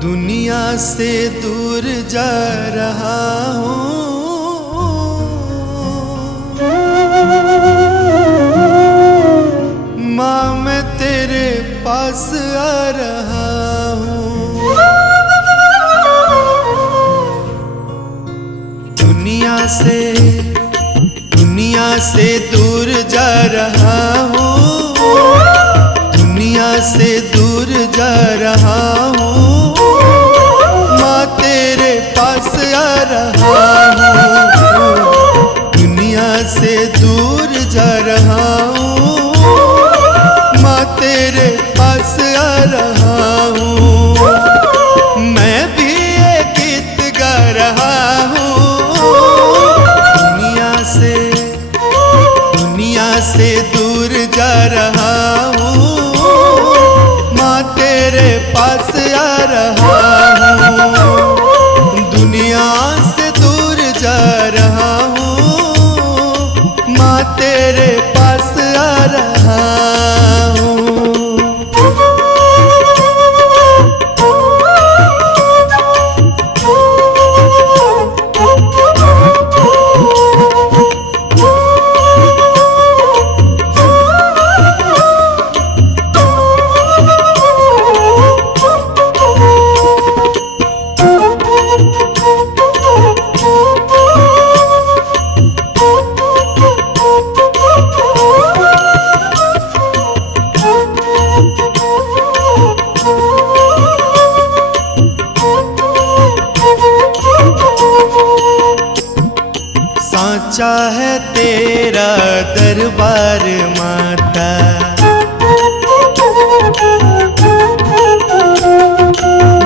दुनिया से दूर जा रहा हूँ, माँ मैं तेरे पास आ रहा हूँ। दुनिया से दूर जा रहा हूँ, दुनिया से दूर जा रहा हूँ, माँ तेरे पास आ रहा हूँ। दुनिया से दूर जा रहा हूँ, माँ तेरे पास आ रहा हूँ। मैं भी ये गीत गा रहा हूँ। दुनिया से दूर जा रहा हूँ, माँ तेरे पास आ रहा हूँ। दुनिया से दूर जा रहा हूँ, माँ तेरे पास आ रहा हूँ। साचा है तेरा दरबार माता,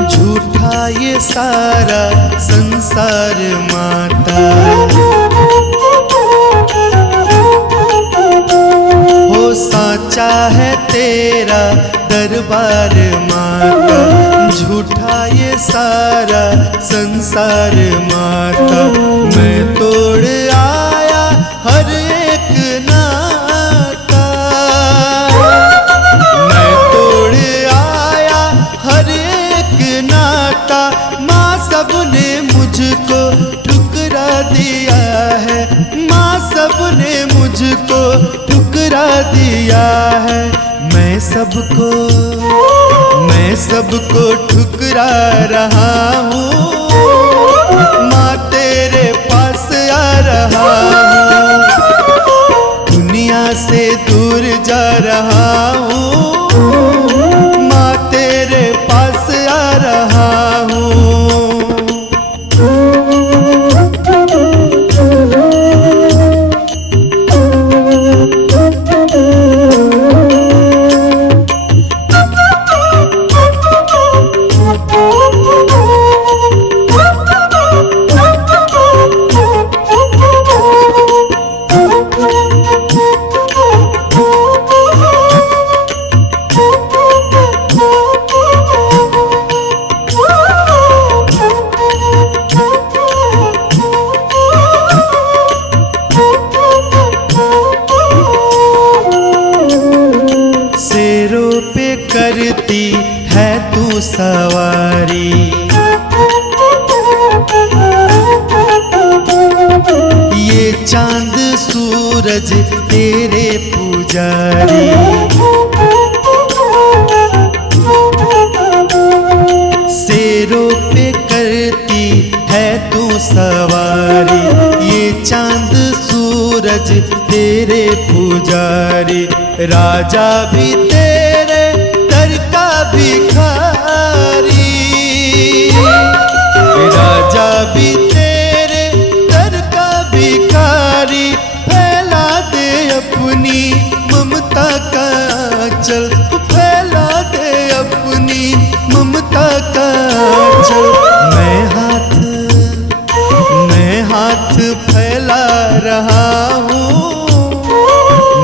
झूठा ये सारा संसार माता। हो साचा है तेरा दरबार माता, झूठा ये सारा संसार माता। मैं तोड़ आया हर एक नाता, मैं तोड़ आया हर एक नाता। माँ सबने मुझको ठुकरा दिया है, माँ सबने मुझको ठुकरा दिया है। मैं सबको ठुकरा रहा हूँ, माँ तेरे पास आ रहा हूँ। दुनिया से दूर जा रहा हूँ, माँ तेरे पास आ रहा हूँ। करती है तू सवारी, ये चांद सूरज तेरे पुजारी। शेरों पे करती है तू सवारी, ये चांद सूरज तेरे पुजारी। राजा भी तेरे दर का भिखारी, राजा भी तेरे दर का भिखारी। फैला दे अपनी हाथ फैला रहा हूँ,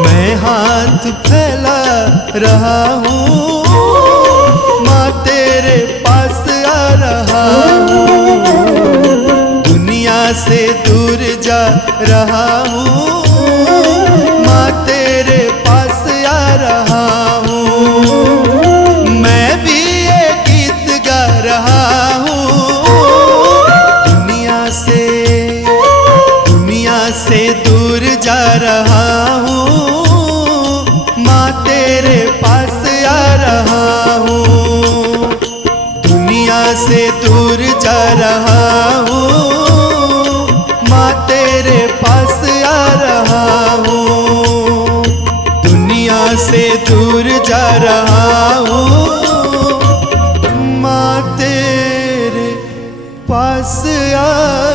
मैं हाथ फैला रहा हूँ, माँ तेरे पास आ रहा हूँ। दुनिया से दूर जा रहा हूँ, माँ तेरे पास आ रहा हूँ। मैं भी ये गीत गा रहा हूँ, दुनिया से दूर जा रहा हूँ, माँ तेरे पास आ रहा हूँ। दुनिया से दूर जा रहा हूँ, माँ तेरे पास आ रहा हूँ। दुनिया से दूर जा रहा हूँ, माँ तेरे पास आ